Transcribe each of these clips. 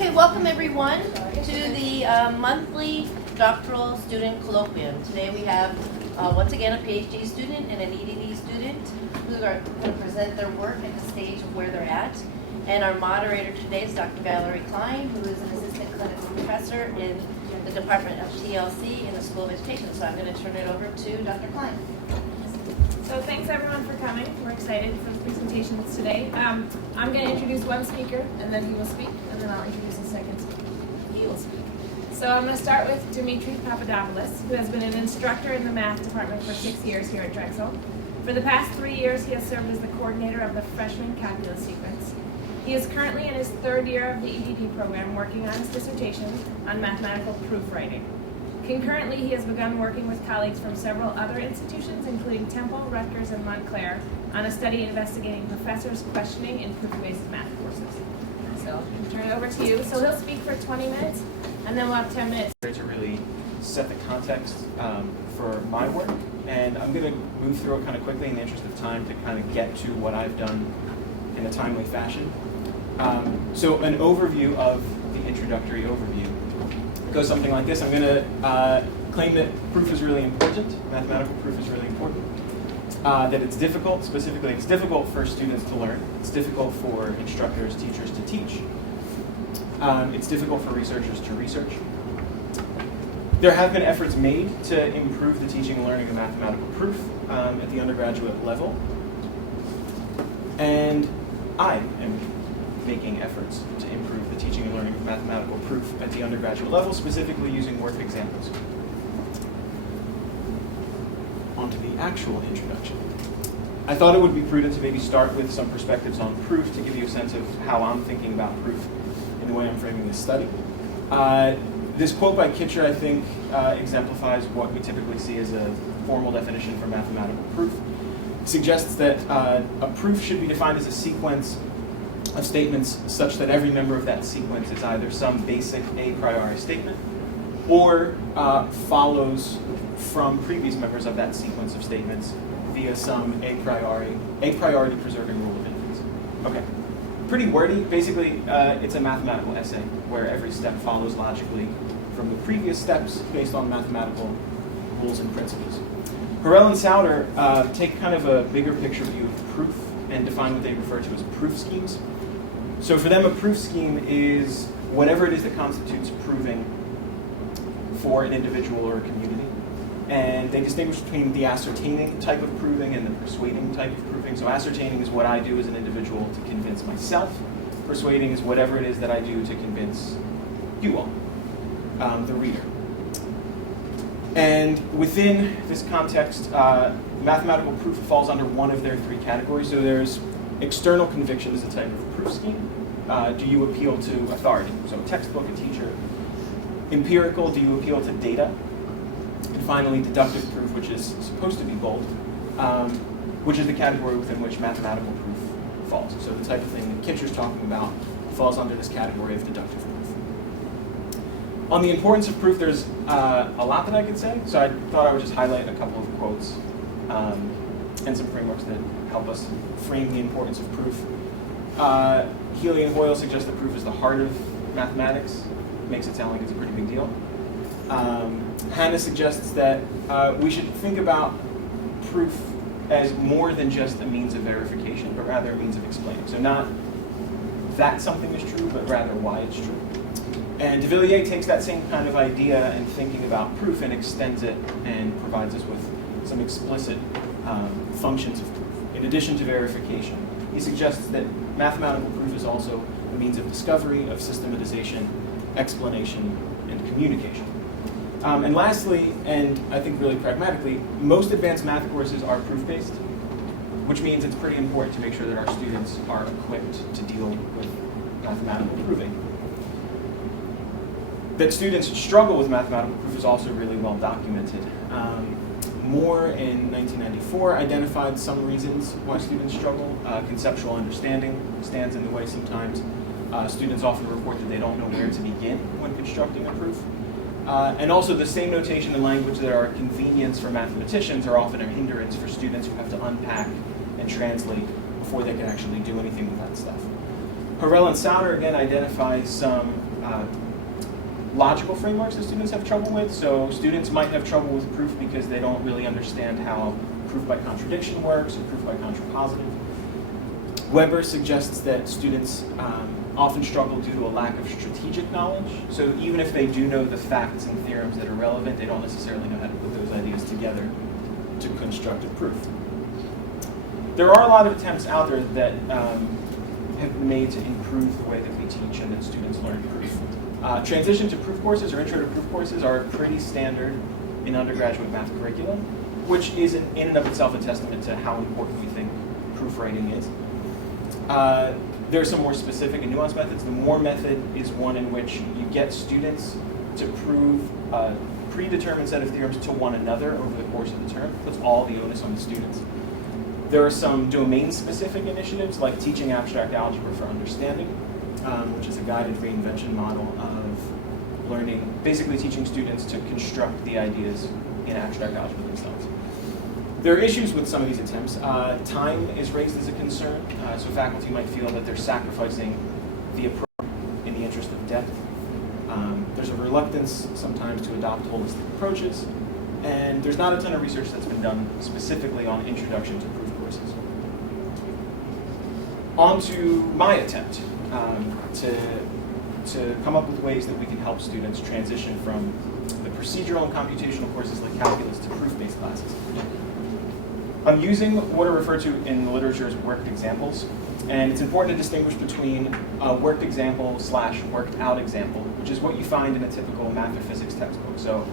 Okay, welcome everyone to the monthly Doctoral Student Colloquium. Today we have, once again, a PhD student and an EDD student who are going to present their work at the stage of where they're at. And our moderator today is Dr. Valerie Klein, who is an assistant clinical professor in the Department of TLC in the School of Education. So I'm going to turn it over to Dr. Klein. So thanks everyone for coming. We're excited for the presentations today. I'm going to introduce one speaker, and then he will speak, and then I'll introduce a second speaker. He will speak. So I'm going to start with Dimitri Papadopoulos, who has been an instructor in the math department for 6 years here at Drexel. For the past 3 years, he has served as the coordinator of the freshman calculus sequence. He is currently in his third year of the EDD program, working on his dissertation on mathematical proofwriting. Concurrently, he has begun working with colleagues from several other institutions, including Temple, Rutgers, and Montclair, on a study investigating professors' questioning in proof-based math courses. So I'll turn it over to you. So he'll speak for 20 minutes, and then we'll have 10 minutes. To really set the context for my work, and I'm going to move through it kind of quickly in the interest of time to kind of get to what I've done in a timely fashion. So an overview of the introductory overview goes something like this. I'm going to claim that proof is really important, mathematical proof is really important, that it's difficult, specifically it's difficult for students to learn, it's difficult for instructors, teachers to teach, it's difficult for researchers to research. There have been efforts made to improve the teaching and learning of mathematical proof at the undergraduate level, and I am making efforts to improve the teaching and learning of mathematical proof at the undergraduate level, specifically using work examples. On to the actual introduction. I thought it would be prudent to maybe start with some perspectives on proof to give you a sense of how I'm thinking about proof in the way I'm framing this study. This quote by Kitcher, I think, exemplifies what we typically see as a formal definition for mathematical proof. It suggests that a proof should be defined as a sequence of statements such that every member of that sequence is either some basic a priori statement or follows from previous members of that sequence of statements via some a priority preserving rule of inference. Okay, pretty wordy. Basically, it's a mathematical essay where every step follows logically from the previous steps based on mathematical rules and principles. Harrell and Souter take kind of a bigger picture view of proof and define what they refer to as proof schemes. So for them, a proof scheme is whatever it is that constitutes proving for an individual or a community. And they distinguish between the ascertaining type of proving and the persuading type of proving. So ascertaining is what I do as an individual to convince myself. Persuading is whatever it is that I do to convince you all, the reader. And within this context, mathematical proof falls under one of their three categories. So there's external conviction is a type of proof scheme. Do you appeal to authority? So a textbook, a teacher. Empirical, do you appeal to data? And finally, deductive proof, which is supposed to be bold, which is the category within which mathematical proof falls. So the type of thing that Kitcher's talking about falls under this category of deductive proof. On the importance of proof, there's a lot that I could say, so I thought I would just highlight a couple of quotes and some frameworks that help us frame the importance of proof. Healy and Hoyle suggest that proof is the heart of mathematics. Makes it sound like it's a pretty big deal. Hannah suggests that we should think about proof as more than just a means of verification, but rather a means of explaining. So not that something is true, but rather why it's true. And de Villiers takes that same kind of idea and thinking about proof and extends it and provides us with some explicit functions of proof. In addition to verification, he suggests that mathematical proof is also a means of discovery, of systematization, explanation, and communication. And lastly, and I think really pragmatically, most advanced math courses are proof-based, which means it's pretty important to make sure that our students are equipped to deal with mathematical proving. That students struggle with mathematical proof is also really well documented. Moore in 1994 identified some reasons why students struggle. Conceptual understanding stands in the way sometimes. Students often report that they don't know where to begin when constructing a proof. And also the same notation and language that are a convenience for mathematicians are often a hindrance for students who have to unpack and translate before they can actually do anything with that stuff. Harrell and Souter again identify some logical frameworks that students have trouble with. So students might have trouble with proof because they don't really understand how proof by contradiction works or proof by contrapositive. Weber suggests that students often struggle due to a lack of strategic knowledge. So even if they do know the facts and theorems that are relevant, they don't necessarily know how to put those ideas together to construct a proof. There are a lot of attempts out there that have been made to improve the way that we teach and that students learn proof. Transition to proof courses or intro to proof courses are pretty standard in undergraduate math curriculum, which is in and of itself a testament to how important we think proofwriting is. There are some more specific and nuanced methods. The Moore method is one in which you get students to prove a predetermined set of theorems to one another over the course of the term. Puts all the onus on the students. There are some domain-specific initiatives like teaching abstract algebra for understanding, which is a guided reinvention model of learning, basically teaching students to construct the ideas in abstract algebra themselves. There are issues with some of these attempts. Time is raised as a concern, so faculty might feel that they're sacrificing the approach in the interest of depth. There's a reluctance sometimes to adopt holistic approaches, and there's not a ton of research that's been done specifically on introduction to proof courses. On to my attempt to come up with ways that we can help students transition from the procedural and computational courses like calculus to proof-based classes. I'm using what are referred to in the literature as worked examples, and it's important to distinguish between a worked example / worked out example, which is what you find in a typical math or physics textbook. So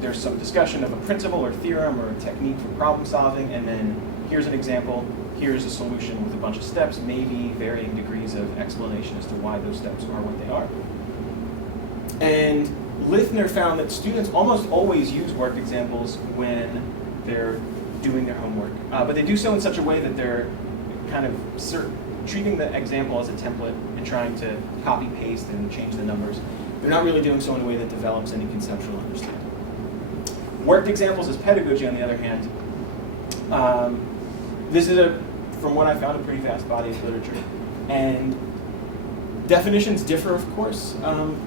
there's some discussion of a principle or theorem or a technique for problem solving, and then here's an example, here's a solution with a bunch of steps, maybe varying degrees of explanation as to why those steps are what they are. And Lithner found that students almost always use worked examples when they're doing their homework, but they do so in such a way that they're kind of treating the example as a template and trying to copy, paste, and change the numbers. They're not really doing so in a way that develops any conceptual understanding. Worked examples as pedagogy, on the other hand, this is, from what I found, a pretty vast body of literature. And definitions differ, of course,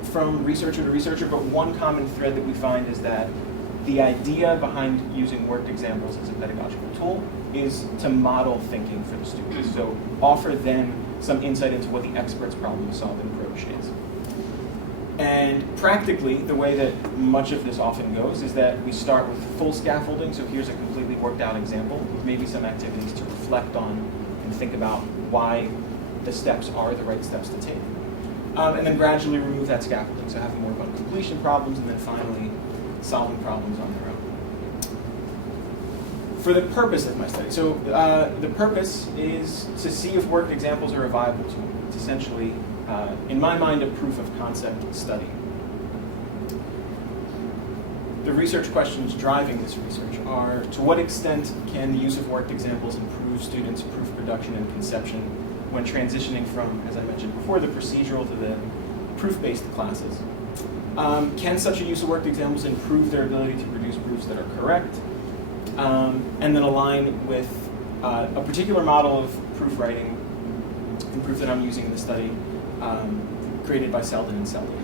from researcher to researcher, but one common thread that we find is that the idea behind using worked examples as a pedagogical tool is to model thinking for the students. So offer them some insight into what the expert's problem-solving approach is. And practically, the way that much of this often goes is that we start with full scaffolding. So here's a completely worked out example with maybe some activities to reflect on and think about why the steps are the right steps to take. And then gradually remove that scaffolding. So having work on completion problems and then finally solving problems on their own. For the purpose of my study, so the purpose is to see if worked examples are a viable tool. It's essentially, in my mind, a proof of concept study. The research questions driving this research are, to what extent can the use of worked examples improve students' proof production and conception when transitioning from, as I mentioned before, the procedural to the proof-based classes? Can such a use of worked examples improve their ability to produce proofs that are correct? And then align with a particular model of proof writing and proof that I'm using in the study, created by Selden and Selden.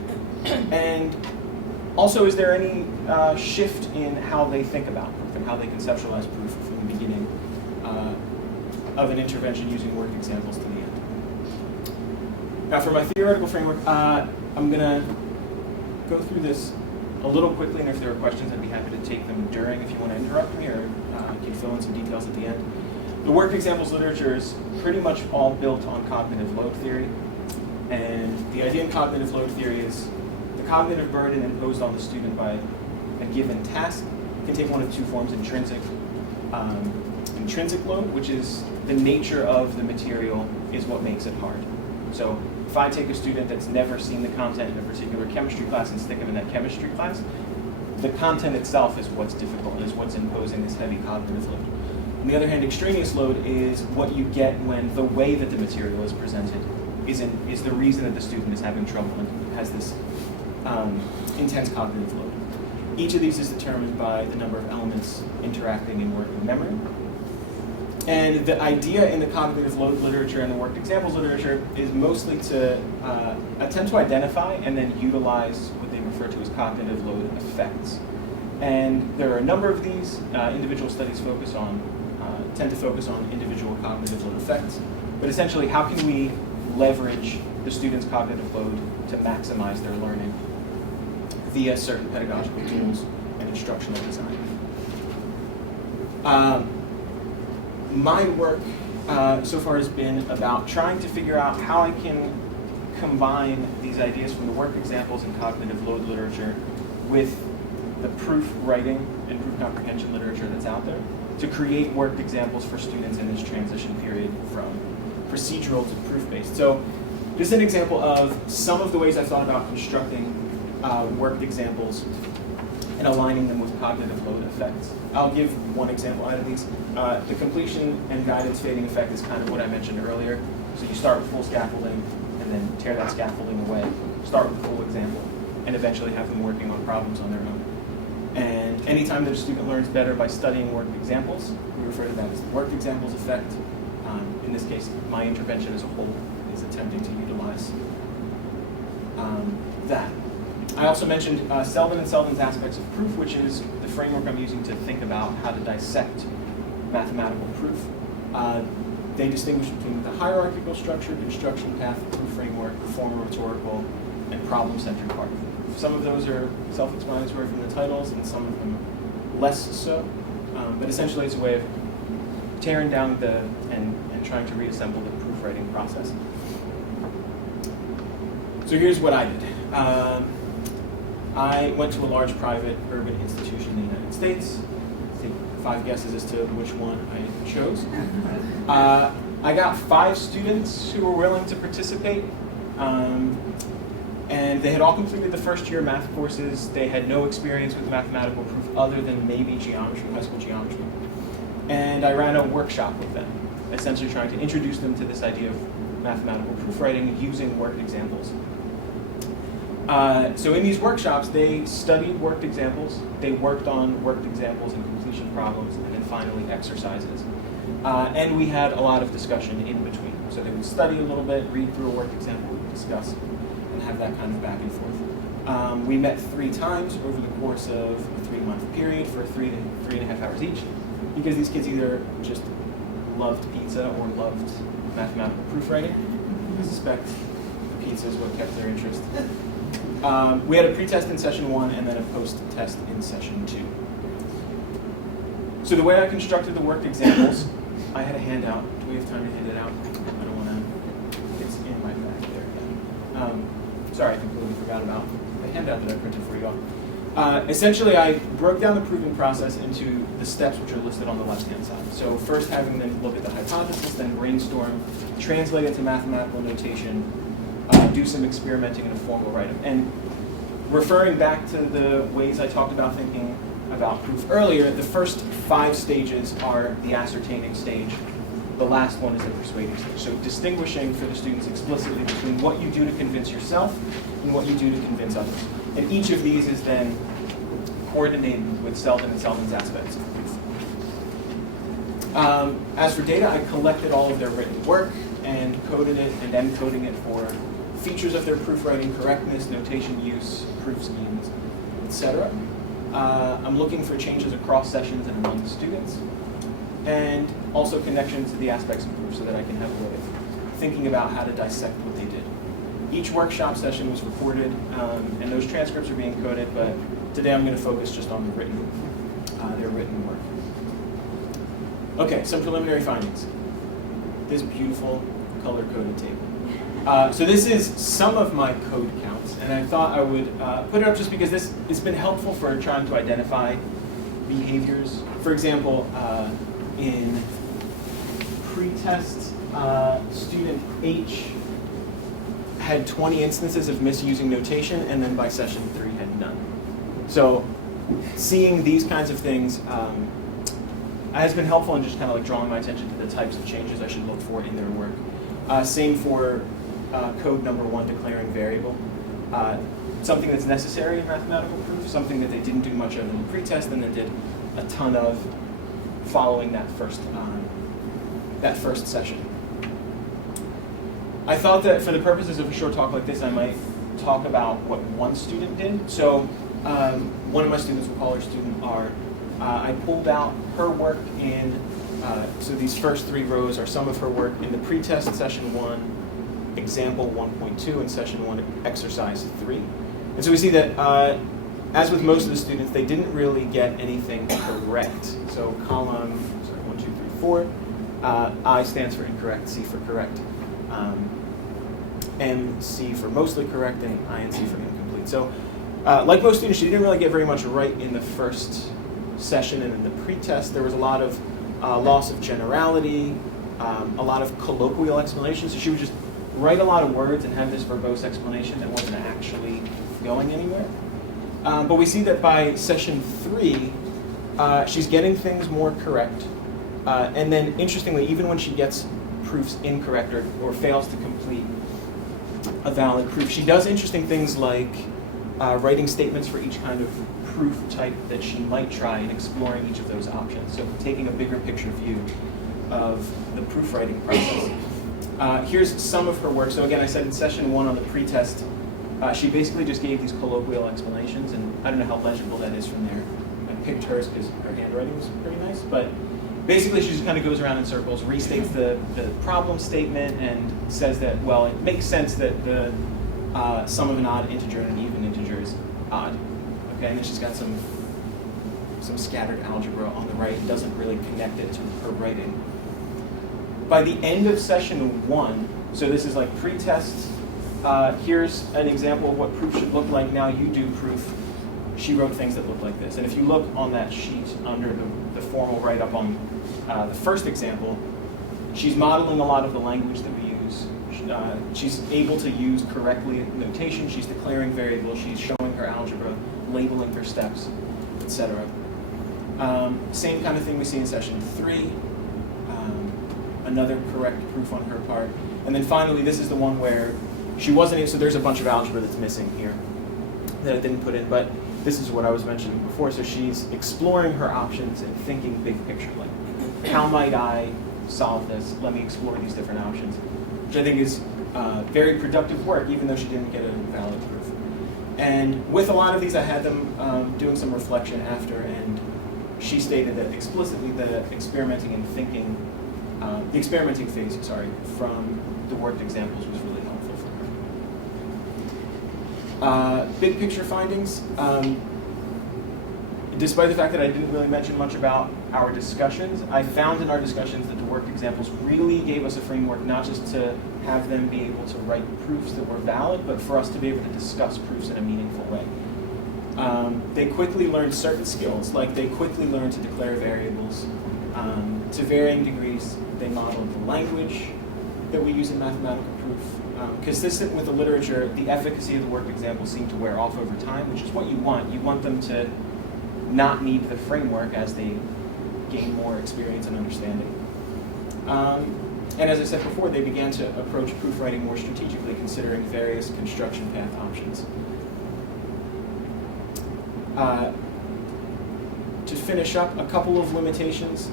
And also, is there any shift in how they think about proof and how they conceptualize proof from the beginning of an intervention using worked examples to the end? Now, for my theoretical framework, I'm going to go through this a little quickly, and if there are questions, I'd be happy to take them during if you want to interrupt me, or can fill in some details at the end. The worked examples literature is pretty much all built on cognitive load theory, and the idea in cognitive load theory is the cognitive burden imposed on the student by a given task can take one of two forms: intrinsic load, which is the nature of the material is what makes it hard. So if I take a student that's never seen the content in a particular chemistry class and stick them in that chemistry class, the content itself is what's difficult, is what's imposing this heavy cognitive load. On the other hand, extraneous load is what you get when the way that the material is presented is the reason that the student is having trouble and has this intense cognitive load. Each of these is determined by the number of elements interacting in working memory. And the idea in the cognitive load literature and the worked examples literature is mostly to attempt to identify and then utilize what they refer to as cognitive load effects. And there are a number of these. Individual studies tend to focus on individual cognitive load effects. But essentially, how can we leverage the student's cognitive load to maximize their learning via certain pedagogical tools and instructional design? My work so far has been about trying to figure out how I can combine these ideas from the work examples and cognitive load literature with the proof writing and proof comprehension literature that's out there to create worked examples for students in this transition period from procedural to proof-based. So this is an example of some of the ways I thought about constructing worked examples and aligning them with cognitive load effects. I'll give one example out of these. The completion and guidance fading effect is kind of what I mentioned earlier. So you start with full scaffolding and then tear that scaffolding away, start with a full example, and eventually have them working on problems on their own. And anytime that a student learns better by studying worked examples, we refer to that as the worked examples effect. In this case, my intervention as a whole is attempting to utilize that. I also mentioned Selden and Selden's aspects of proof, which is the framework I'm using to think about how to dissect mathematical proof. They distinguish between the hierarchical structure, instruction path, proof framework, formal rhetorical, and problem-centered part of the proof. Some of those are self-explanatory from the titles, and some of them less so. But essentially, it's a way of tearing down and trying to reassemble the proof writing process. So here's what I did. I went to a large private urban institution in the United States. Take 5 guesses as to which one I chose. I got 5 students who were willing to participate. And they had all completed the first year math courses. They had no experience with mathematical proof other than maybe geometry, high school geometry. And I ran a workshop with them, essentially trying to introduce them to this idea of mathematical proof writing using worked examples. So in these workshops, they studied worked examples, they worked on worked examples and completion problems, and then finally exercises. And we had a lot of discussion in between. So they would study a little bit, read through a worked example, discuss, and have that kind of back and forth. We met 3 times over the course of a 3-month period for 3 to 3.5 hours each, because these kids either just loved pizza or loved mathematical proofwriting. I suspect the pizza is what kept their interest. We had a pre-test in session 1 and then a post-test in session 2. So the way I constructed the worked examples, I had a handout. Do we have time to hand it out? I don't want to. It's in my bag there. Sorry, I completely forgot about the handout that I printed for you all. Essentially, I broke down the proving process into the steps which are listed on the left-hand side. So first having them look at the hypothesis, then brainstorm, translate it to mathematical notation, do some experimenting in a formal write-up. And referring back to the ways I talked about thinking about proof earlier, the first 5 stages are the ascertaining stage. The last one is the persuading stage. So distinguishing for the students explicitly between what you do to convince yourself and what you do to convince others. And each of these is then coordinated with Selden and Selden's aspects of proof. As for data, I collected all of their written work and coded it and encoding it for features of their proofwriting, correctness, notation use, proof schemes, etc. I'm looking for changes across sessions and among the students, and also connections to the aspects of proof so that I can have a way of thinking about how to dissect what they did. Each workshop session was recorded, and those transcripts are being coded, but today I'm going to focus just on their written work. Okay, some preliminary findings. This beautiful color-coded table. So this is some of my code counts, and I thought I would put it up just because it's been helpful for trying to identify behaviors. For example, in pre-test, student H had 20 instances of misusing notation, and then by session 3 had none. So seeing these kinds of things has been helpful in just kind of like drawing my attention to the types of changes I should look for in their work. Same for code number 1, declaring variable. Something that's necessary in mathematical proof, something that they didn't do much of in the pretest and then did a ton of following that first that first session. I thought that for the purposes of a short talk like this, I might talk about what one student did. So one of my students, we'll call her student R, I pulled out her work in, so these first 3 rows are some of her work in the pretest session 1, example 1.2, and session 1, exercise 3. And so we see that as with most of the students, they didn't really get anything correct. So column, 1, 2, 3, 4, I stands for incorrect, C for correct, M, C for mostly correct, and I and C for incomplete. So like most students, she didn't really get very much right in the first session, and in the pretest, there was a lot of loss of generality, a lot of colloquial explanations. So she would just write a lot of words and have this verbose explanation that wasn't actually going anywhere. But we see that by session 3, she's getting things more correct. And then, interestingly, even when she gets proofs incorrect or fails to complete a valid proof, she does interesting things like writing statements for each kind of proof type that she might try and exploring each of those options. So taking a bigger picture view of the proofwriting process. Here's some of her work. So again, I said in session 1 on the pretest, she basically just gave these colloquial explanations, and I don't know how legible that is from there. I picked hers because her handwriting was pretty nice, but basically she just kind of goes around in circles, restates the problem statement, and says that, well, it makes sense that the sum of an odd integer and an even integer is odd. Okay, and then she's got some scattered algebra on the right, doesn't really connect it to her writing. By the end of session 1, so this is like pre-test, here's an example of what proof should look like. Now you do proof. She wrote things that look like this. And if you look on that sheet under the formal write-up on the first example, she's modeling a lot of the language that we use. She's able to use correctly notation. She's declaring variables. She's showing her algebra, labeling her steps, etc. Same kind of thing we see in session 3. Another correct proof on her part. And then finally, this is the one where she wasn't, so there's a bunch of algebra that's missing here that I didn't put in, but this is what I was mentioning before. So she's exploring her options and thinking big picture, like, how might I solve this? Let me explore these different options, which I think is very productive work, even though she didn't get a valid proof. And with a lot of these, I had them doing some reflection after, and she stated that explicitly the experimenting and thinking, the experimenting phase, from the worked examples was really helpful for her. Big picture findings. Despite the fact that I didn't really mention much about our discussions, I found in our discussions that the worked examples really gave us a framework, not just to have them be able to write proofs that were valid, but for us to be able to discuss proofs in a meaningful way. They quickly learned certain skills, like they quickly learned to declare variables. To varying degrees, they modeled the language that we use in mathematical proof. Consistent with the literature, the efficacy of the worked examples seemed to wear off over time, which is what you want. You want them to not need the framework as they gain more experience and understanding. And as I said before, they began to approach proofwriting more strategically, considering various construction path options. To finish up, a couple of limitations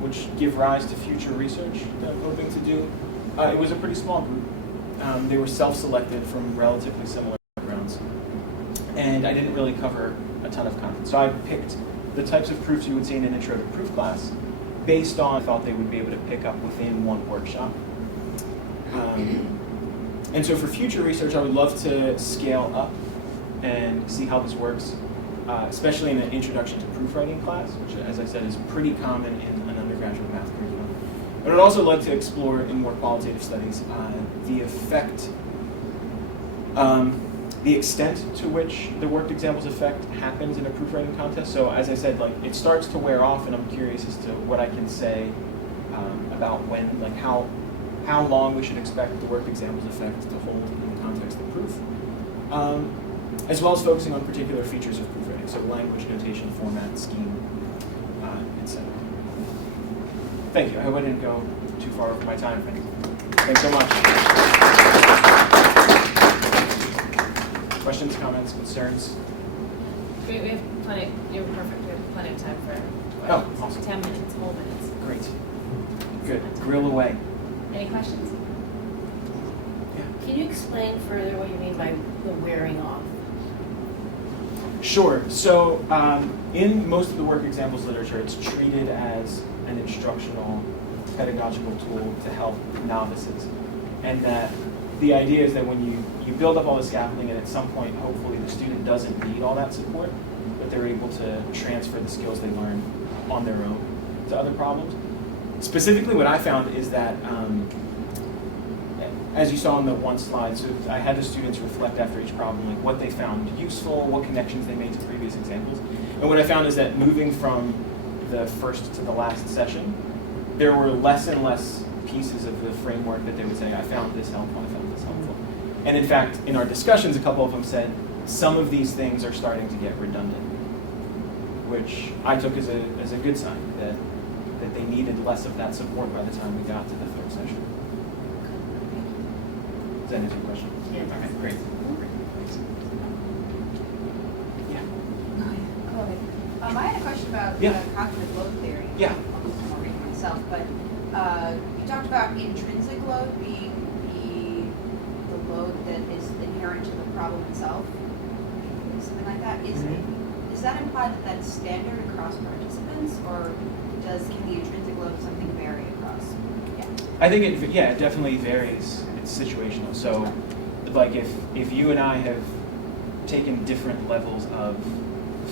which give rise to future research that I'm hoping to do. It was a pretty small group. They were self-selected from relatively similar backgrounds. And I didn't really cover a ton of content. So I picked the types of proofs you would see in an intro to proof class based on I thought they would be able to pick up within one workshop. And so for future research, I would love to scale up and see how this works, especially in an introduction to proofwriting class, which, as I said, is pretty common in an undergraduate math curriculum. But I'd also like to explore in more qualitative studies the effect, the extent to which the worked examples effect happens in a proofwriting contest. So as I said, like it starts to wear off, and I'm curious as to what I can say about when, like how long we should expect the worked examples effect to hold in the context of proof, as well as focusing on particular features of proofwriting, so language, notation, format, scheme, etc. Thank you. I hope I didn't go too far over my time. Thanks so much. Questions, comments, concerns? Great, we have plenty. You're perfect. We have plenty of time for questions. Oh, awesome. 10 minutes, whole minutes. Great. Good. Grill away. Any questions? Can you explain further what you mean by the wearing off? Sure. So in most of the work examples literature, it's treated as an instructional, pedagogical tool to help novices. And that the idea is that when you build up all the scaffolding and at some point, hopefully the student doesn't need all that support, but they're able to transfer the skills they learn on their own to other problems. Specifically, what I found is that, as you saw in the one slide, so I had the students reflect after each problem, like what they found useful, what connections they made to previous examples. And what I found is that moving from the first to the last session, there were less and less pieces of the framework that they would say, I found this helpful, I found this helpful. And in fact, in our discussions, a couple of them said, some of these things are starting to get redundant, which I took as a good sign, that they needed less of that support by the time we got to the third session. Does that answer your question? Yeah. All right, great. Thanks. Yeah. I had a question about Yeah. cognitive load theory. Yeah. I'm not reading myself, but you talked about intrinsic load being the load that is inherent to the problem itself, something like that. Is that implied that that's standard across participants, or can the intrinsic load of something vary across? Yeah. I think it definitely varies. It's situational. So, like if you and I have taken different levels of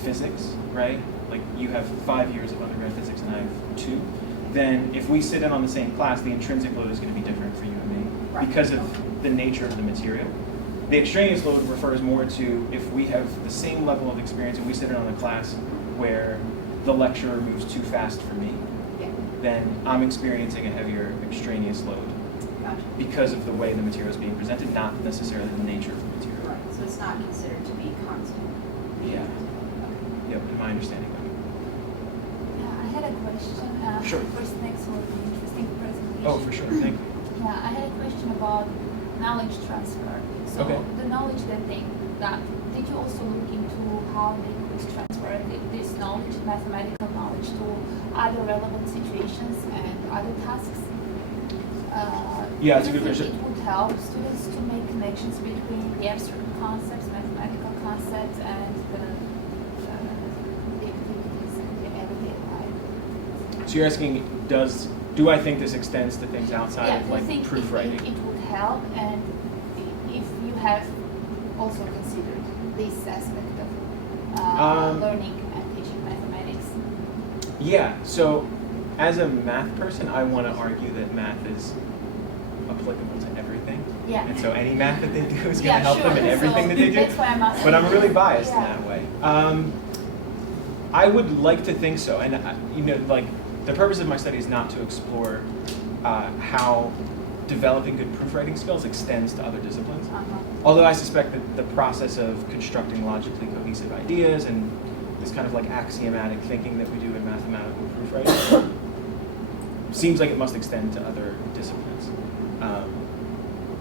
physics, right? Like you have 5 years of undergrad physics and I have 2. Then if we sit in on the same class, the intrinsic load is going to be different for you and me because of the nature of the material. The extraneous load refers more to if we have the same level of experience and we sit in on a class where the lecturer moves too fast for me, then I'm experiencing a heavier extraneous load because of the way the material is being presented, not necessarily the nature of the material. Right. So it's not considered to be constant. Yeah. Yep, in my understanding of it. I had a question. Sure. First, thanks for the interesting presentation. Oh, for sure. Thank you. Yeah, I had a question about knowledge transfer. So Okay. the knowledge that they got, did you also look into how they could transfer this knowledge, mathematical knowledge, to other relevant situations and other tasks? Yeah, it's a good do you think question. it would help students to make connections between the abstract concepts, mathematical concepts, and the activities in the everyday life? So you're asking, do I think this extends to things outside of do you like think proofwriting? it would help, and if you have also considered this aspect of learning and teaching mathematics? Yeah, so as a math person, I want to argue that math is applicable to everything. Yeah. And so any math that they do is going to Yeah, help sure. them in everything So that they do. that's why I'm asking. But I'm really biased in Yeah. that way. I would like to think so. And, like the purpose of my study is not to explore how developing good proofwriting skills extends to other disciplines. Although I suspect that the process of constructing logically cohesive ideas and this kind of like axiomatic thinking that we do in mathematical proofwriting seems like it must extend to other disciplines.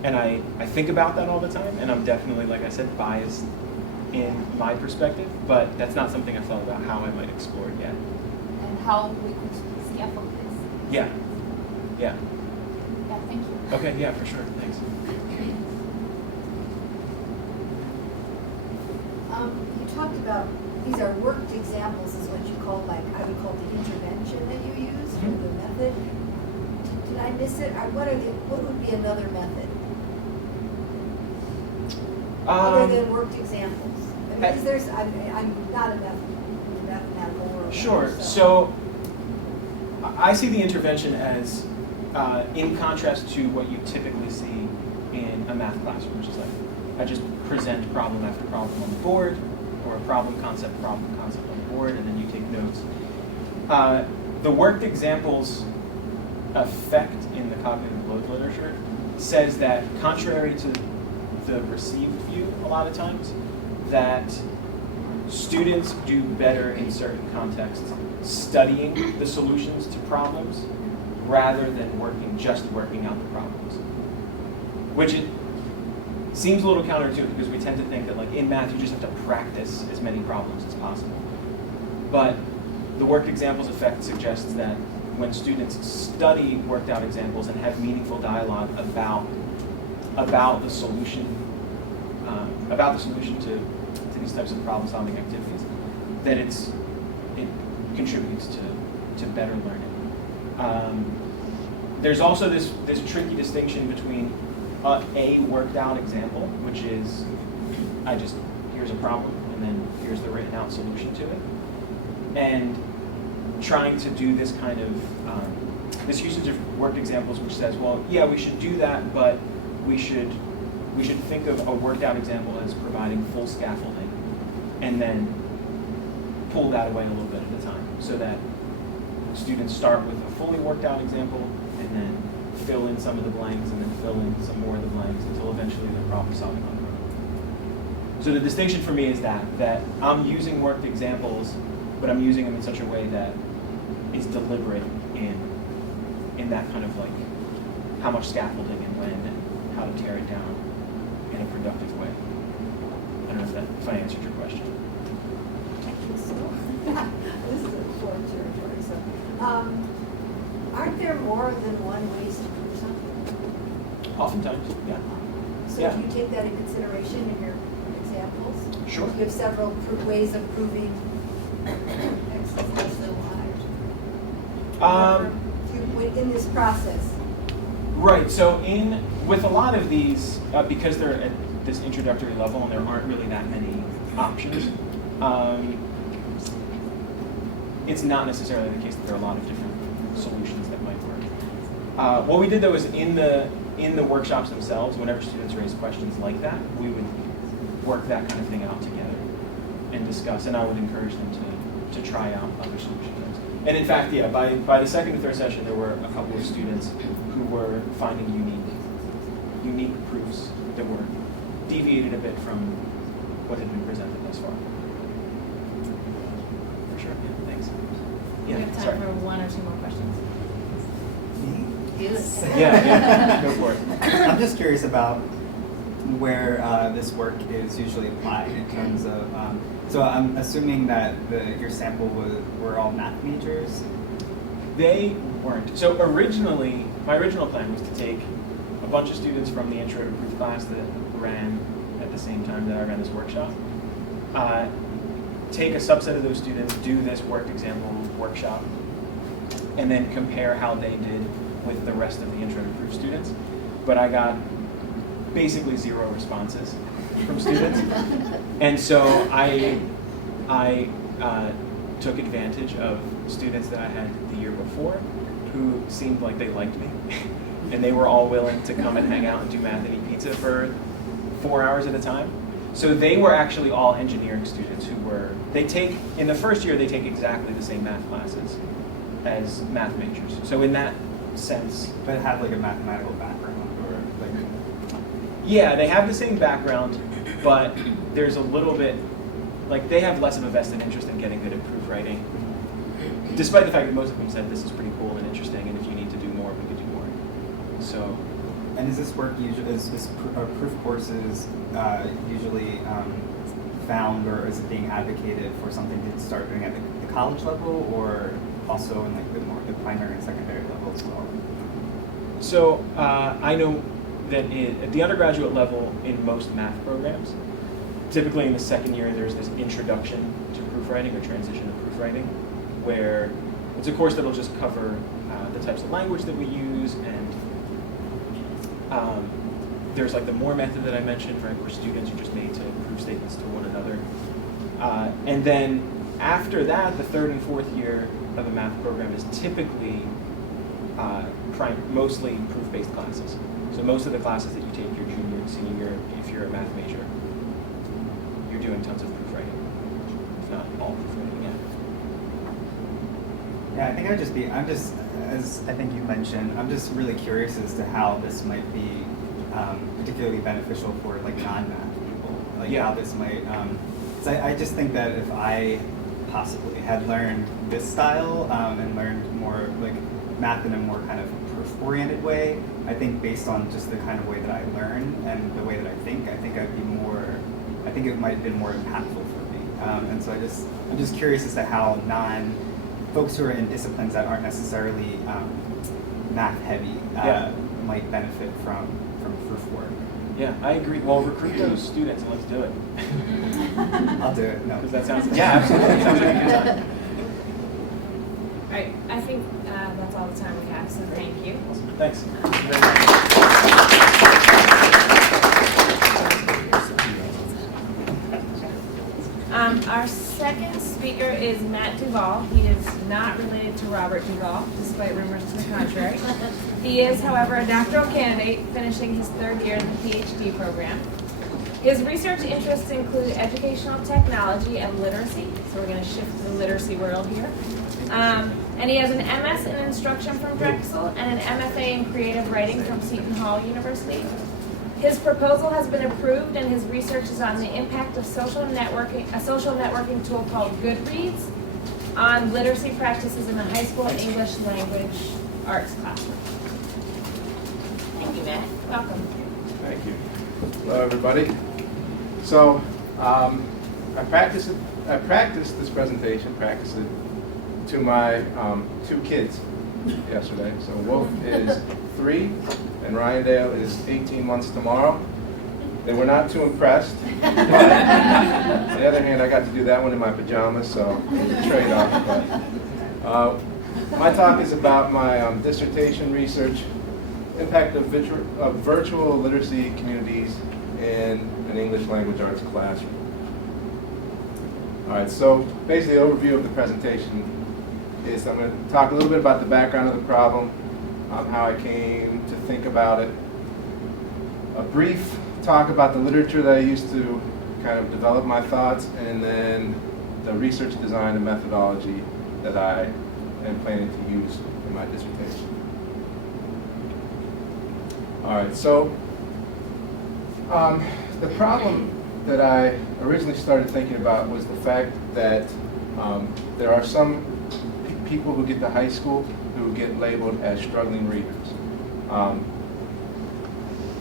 And I think about that all the time, and I'm definitely, like I said, biased in my perspective, but that's not something I've thought about how I might explore it yet. And how we could scaffold this. Yeah. Yeah, thank you. Okay, yeah, for sure, thanks. You talked about, these are worked examples is what you call, like, I would call the intervention that you use, or the method. Did I miss it? What would be another method? Other than worked examples? I mean, because there's, I'm not a mathematical world. Sure, so I see the intervention as in contrast to what you typically see in a math classroom, which is like, I just present problem after problem on the board, or a problem concept on the board, and then you take notes. The worked examples effect in the cognitive load literature says that, contrary to the received view a lot of times, that students do better in certain contexts studying the solutions to problems rather than just working out the problems. Which it seems a little counterintuitive because we tend to think that like in math you just have to practice as many problems as possible. But the worked examples effect suggests that when students study worked out examples and have meaningful dialogue about the solution to these types of problem solving activities, then it contributes to better learning. There's also this tricky distinction between a worked out example, which is here's a problem and then here's the written out solution to it, and trying to do this kind of this usage of worked examples, which says, well, yeah, we should do that, but we should think of a worked out example as providing full scaffolding, and then pull that away a little bit at a time, so that students start with a fully worked out example and then fill in some of the blanks and then fill in some more of the blanks until eventually they're problem solving on their own. So the distinction for me is that I'm using worked examples, but I'm using them in such a way that is deliberate in that kind of like how much scaffolding and when and how to tear it down in a productive way. I don't know if I answered your question. So, this is a foreign territory, so, aren't there more than one ways to prove something? Oftentimes, yeah. So Yeah. do you take that in consideration in your examples? Sure. You have several ways of proving X is less than Y. In this process. Right. So with a lot of these, because they're at this introductory level and there aren't really that many options, it's not necessarily the case that there are a lot of different solutions that might work. What we did though is in the workshops themselves, whenever students raise questions like that, we would work that kind of thing out together and discuss, and I would encourage them to try out other solutions. And in fact, yeah, by the second or third session, there were a couple of students who were finding unique proofs that were deviated a bit from what had been presented thus far. For sure, yeah, thanks. We have time sorry. for one or two more questions. Yeah, go for it. I'm just curious about where this work is usually applied in terms of, so I'm assuming that your sample were all math majors? They weren't. So originally, my original plan was to take a bunch of students from the Intro to Proof class that ran at the same time that I ran this workshop, take a subset of those students, do this worked example workshop, and then compare how they did with the rest of the Intro to Proof students. But I got basically 0 responses from students. And so I took advantage of students that I had the year before who seemed like they liked me. And they were all willing to come and hang out and do math and eat pizza for 4 hours at a time. So they were actually all engineering students in the first year, they take exactly the same math classes as math majors. So in that sense. But have like a mathematical background or like. Yeah, they have the same background, but there's a little bit, like they have less of a vested interest in getting good at proofwriting, despite the fact that most of them said this is pretty cool and interesting, and if you need to do more, we could do more. So. And is this work usually, proof courses usually found, or is it being advocated for something to start doing at the college level, or also in like the primary and secondary level as well? So I know that at the undergraduate level in most math programs, typically in the second year there's this introduction to proofwriting or transition to proofwriting, where it's a course that'll just cover the types of language that we use, and there's like the Moore method that I mentioned, right, where students are just made to prove statements to one another. And then after that, the third and fourth year of a math program is typically mostly proof-based classes. So most of the classes that you take your junior and senior year, if you're a math major, you're doing tons of proofwriting. If not all proofwriting, yeah. Yeah, I think I'm just, as I think you mentioned, I'm just really curious as to how this might be particularly beneficial for like non-math people. Like Yeah. how this might, so I just think that if I possibly had learned this style and learned more like math in a more kind of proof-oriented way, I think based on just the kind of way that I learn and the way that I think it might have been more impactful for me. And so I'm just curious as to how folks who are in disciplines that aren't necessarily math heavy Yeah. might benefit from proof work. Yeah, I agree. Well, recruit those students and let's do it. I'll do it. No. Because that sounds, yeah, absolutely. Sounds like a good time. All right, I think that's all the time we have, so thank you. Awesome. Thanks. Our second speaker is Matt Duval. He is not related to Robert Duval, despite rumors to the contrary. He is, however, a doctoral candidate finishing his third year in the PhD program. His research interests include educational technology and literacy, so we're going to shift to the literacy world here. And he has an MS in instruction from Drexel and an MFA in creative writing from Seton Hall University. His proposal has been approved, and his research is on the impact of social networking tool called Goodreads on literacy practices in the high school English language arts classroom. Thank you, Matt. Welcome. Thank you. Hello, everybody. So, I practiced this presentation, practiced it to my 2 kids yesterday. So Wolf is 3, and Ryandale is 18 months tomorrow. They were not too impressed, but on the other hand, I got to do that one in my pajamas, so it's a trade-off. But my talk is about my dissertation research, impact of virtual literacy communities in an English language arts classroom. All right, so basically the overview of the presentation is I'm going to talk a little bit about the background of the problem, how I came to think about it, a brief talk about the literature that I used to kind of develop my thoughts, and then the research design and methodology that I am planning to use in my dissertation. All right, so the problem that I originally started thinking about was the fact that there are some people who get to high school who get labeled as struggling readers.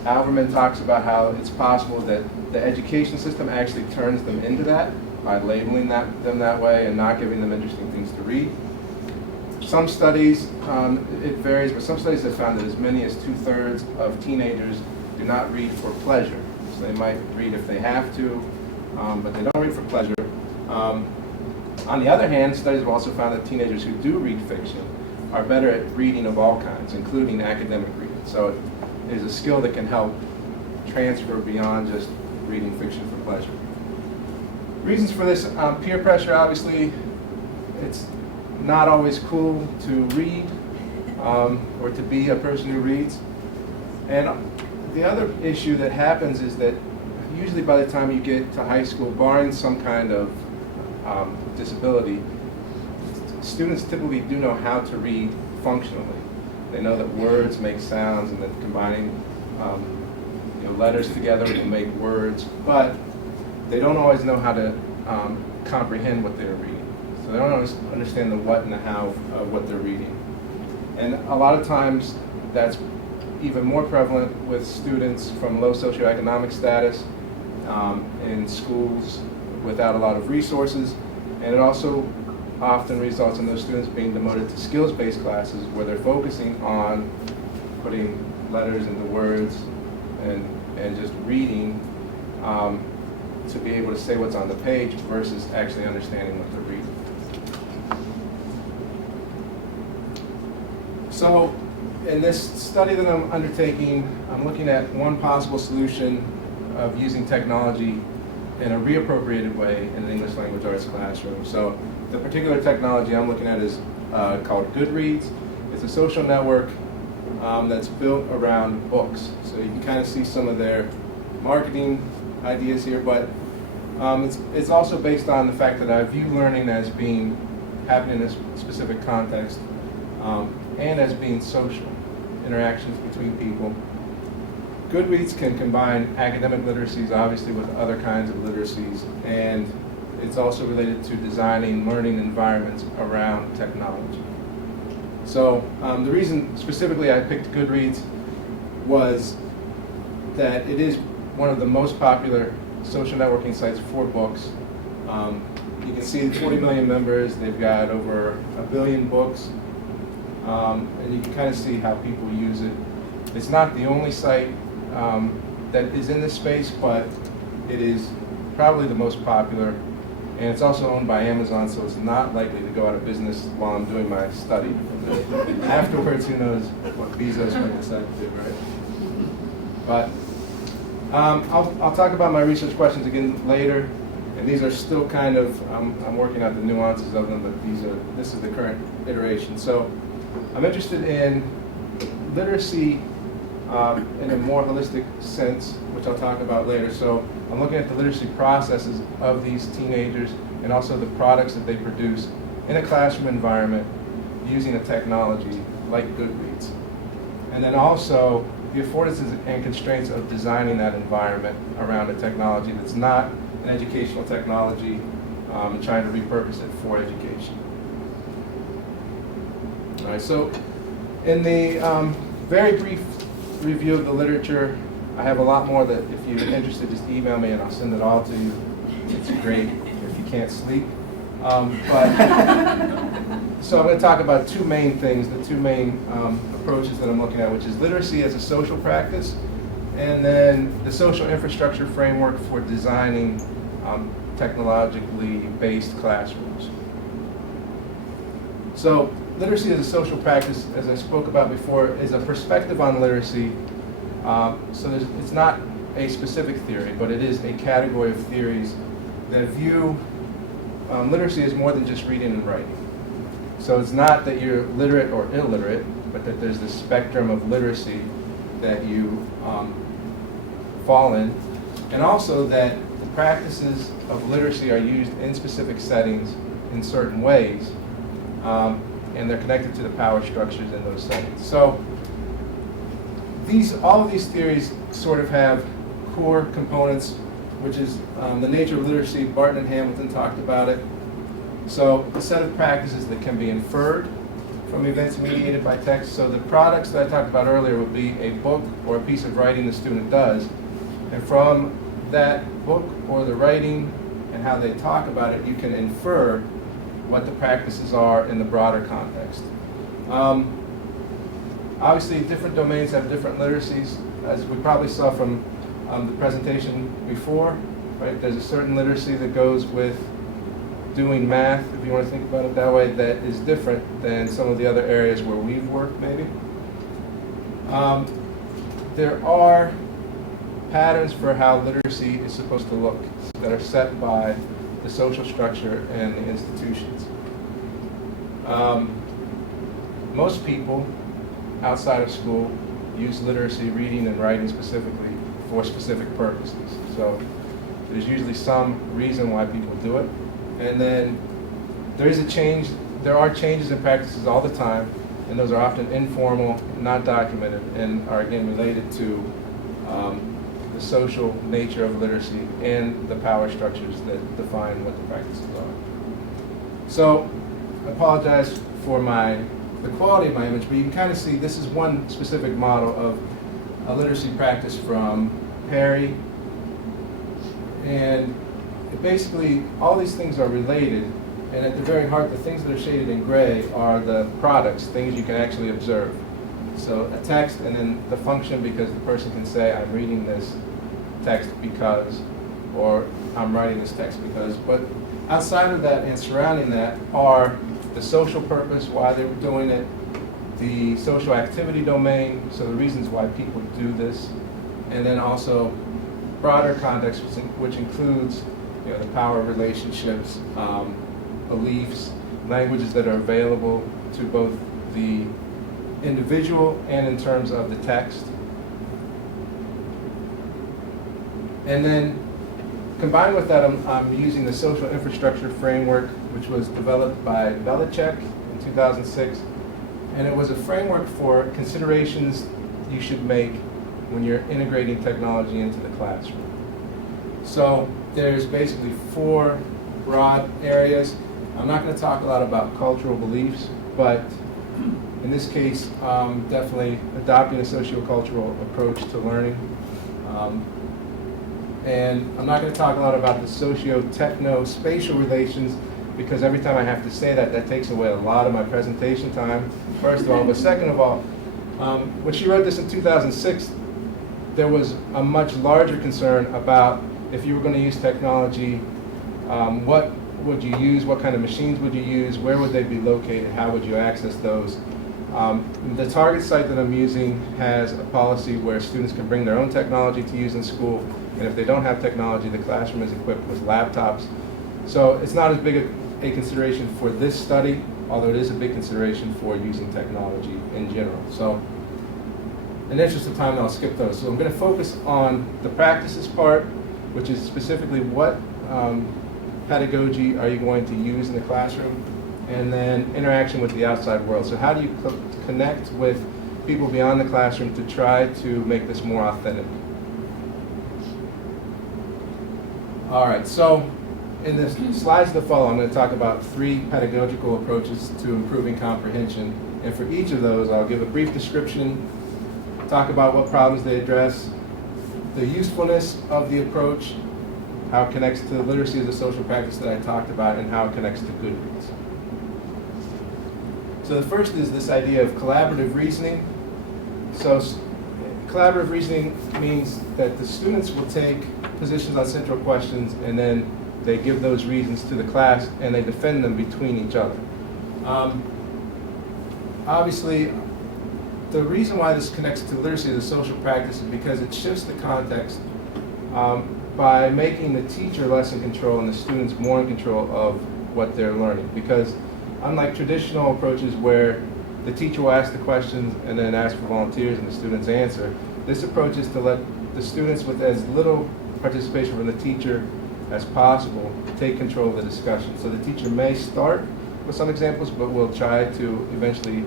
Alverman talks about how it's possible that the education system actually turns them into that by labeling them that way and not giving them interesting things to read. Some studies, it varies, but some studies have found that as many as 2/3 of teenagers do not read for pleasure. So they might read if they have to, but they don't read for pleasure. On the other hand, studies have also found that teenagers who do read fiction are better at reading of all kinds, including academic reading. So it is a skill that can help transfer beyond just reading fiction for pleasure. Reasons for this, peer pressure, obviously, it's not always cool to read or to be a person who reads. And the other issue that happens is that usually by the time you get to high school, barring some kind of disability, students typically do know how to read functionally. They know that words make sounds and that combining letters together will make words, but they don't always know how to comprehend what they're reading. So they don't always understand the what and the how of what they're reading. And a lot of times that's even more prevalent with students from low socioeconomic status in schools without a lot of resources. And it also often results in those students being demoted to skills-based classes where they're focusing on putting letters into words and just reading to be able to say what's on the page versus actually understanding what they're reading. So in this study that I'm undertaking, I'm looking at one possible solution of using technology in a reappropriated way in an English language arts classroom. So the particular technology I'm looking at is called Goodreads. It's a social network that's built around books. So you can kind of see some of their marketing ideas here, but it's also based on the fact that I view learning as being happening in a specific context and as being social interactions between people. Goodreads can combine academic literacies, obviously, with other kinds of literacies, and it's also related to designing learning environments around technology. So the reason specifically I picked Goodreads was that it is one of the most popular social networking sites for books You can see 40 million members. They've got over 1 billion books. And you can kind of see how people use it. It's not the only site that is in this space, but it is probably the most popular. And it's also owned by Amazon, so it's not likely to go out of business while I'm doing my study. Afterwards, who knows what Bezos might decide to do, right? But I'll talk about my research questions again later. And these are still kind of, I'm working out the nuances of them, but this is the current iteration. So I'm interested in literacy in a more holistic sense, which I'll talk about later. So I'm looking at the literacy processes of these teenagers and also the products that they produce in a classroom environment using a technology like Goodreads. And then also the affordances and constraints of designing that environment around a technology that's not an educational technology and trying to repurpose it for education. All right, so in the very brief review of the literature, I have a lot more that if you're interested, just email me and I'll send it all to you. It's great if you can't sleep. So I'm going to talk about two main things, the two main approaches that I'm looking at, which is literacy as a social practice, and then the social infrastructure framework for designing technologically based classrooms. So literacy as a social practice, as I spoke about before, is a perspective on literacy. It's not a specific theory, but it is a category of theories that view literacy as more than just reading and writing. So it's not that you're literate or illiterate, but that there's this spectrum of literacy that you fall in, and also that the practices of literacy are used in specific settings in certain ways, and they're connected to the power structures in those settings. So all of these theories sort of have core components, which is the nature of literacy. Barton and Hamilton talked about it. So a set of practices that can be inferred from events mediated by text. So the products that I talked about earlier would be a book or a piece of writing the student does. And from that book or the writing and how they talk about it, you can infer what the practices are in the broader context. Obviously, different domains have different literacies, as we probably saw from the presentation before. Right? There's a certain literacy that goes with doing math, if you want to think about it that way, that is different than some of the other areas where we've worked, maybe. There are patterns for how literacy is supposed to look that are set by the social structure and the institutions. Most people outside of school use literacy, reading and writing specifically, for specific purposes. So there's usually some reason why people do it. And then there are changes in practices all the time, and those are often informal, not documented, and are again related to the social nature of literacy and the power structures that define what the practices are. So I apologize for the quality of my image, but you can kind of see this is one specific model of a literacy practice from Perry. And basically, all these things are related, and at the very heart, the things that are shaded in gray are the products, things you can actually observe. So a text, and then the function, because the person can say, I'm reading this text because, or I'm writing this text because. But outside of that and surrounding that are the social purpose, why they were doing it, the social activity domain, so the reasons why people do this, and then also broader context, which includes the power relationships, beliefs, languages that are available to both the individual and in terms of the text. And then combined with that, I'm using the social infrastructure framework, which was developed by Validity in 2006. And it was a framework for considerations you should make when you're integrating technology into the classroom. So there's basically 4 broad areas. I'm not going to talk a lot about cultural beliefs, but in this case, definitely adopting a sociocultural approach to learning. And I'm not going to talk a lot about the socio-techno-spatial relations, because every time I have to say that, that takes away a lot of my presentation time, first of all. But second of all, when she wrote this in 2006, there was a much larger concern about if you were going to use technology, what would you use, what kind of machines would you use, where would they be located, how would you access those. The target site that I'm using has a policy where students can bring their own technology to use in school, and if they don't have technology, the classroom is equipped with laptops. So it's not as big a consideration for this study, although it is a big consideration for using technology in general. So in the interest of time, I'll skip those. So I'm going to focus on the practices part, which is specifically what pedagogy are you going to use in the classroom, and then interaction with the outside world. So how do you connect with people beyond the classroom to try to make this more authentic? All right, so in the slides that follow, I'm going to talk about 3 pedagogical approaches to improving comprehension. And for each of those, I'll give a brief description, talk about what problems they address, the usefulness of the approach, how it connects to literacy as a social practice that I talked about, and how it connects to Goodreads. So the first is this idea of collaborative reasoning. So collaborative reasoning means that the students will take positions on central questions, and then they give those reasons to the class, and they defend them between each other. Obviously, the reason why this connects to literacy as a social practice is because it shifts the context by making the teacher less in control and the students more in control of what they're learning. Because unlike traditional approaches where the teacher will ask the questions and then ask for volunteers and the students answer, this approach is to let the students with as little participation from the teacher as possible take control of the discussion. So the teacher may start with some examples, but will try to eventually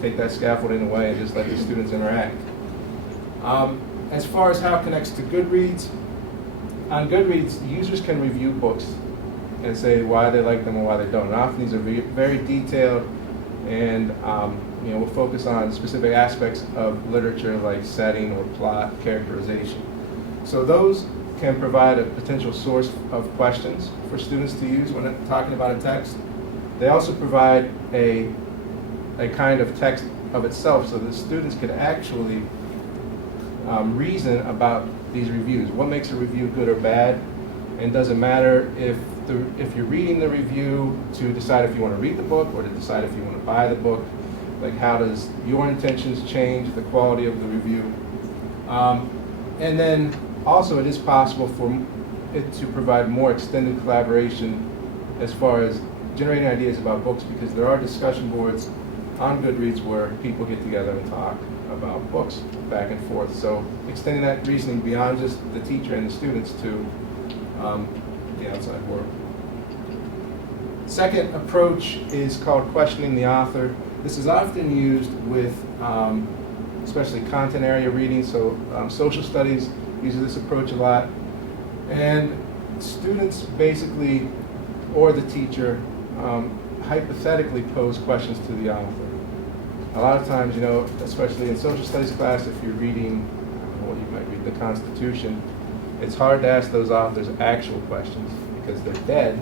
take that scaffolding away and just let the students interact. As far as how it connects to Goodreads, on Goodreads, users can review books and say why they like them or why they don't. And often these are very detailed, and we'll focus on specific aspects of literature like setting or plot, characterization. So those can provide a potential source of questions for students to use when talking about a text. They also provide a kind of text of itself, so the students can actually reason about these reviews. What makes a review good or bad? And does it matter if you're reading the review to decide if you want to read the book or to decide if you want to buy the book? Like, how does your intentions change the quality of the review? And then also it is possible for it to provide more extended collaboration as far as generating ideas about books, because there are discussion boards on Goodreads where people get together and talk about books back and forth. So extending that reasoning beyond just the teacher and the students to the outside world. Second approach is called questioning the author. This is often used with especially content area reading, so social studies uses this approach a lot. And students basically, or the teacher, hypothetically pose questions to the author. A lot of times, especially in social studies class, if you're reading, you might read the Constitution, it's hard to ask those authors actual questions because they're dead,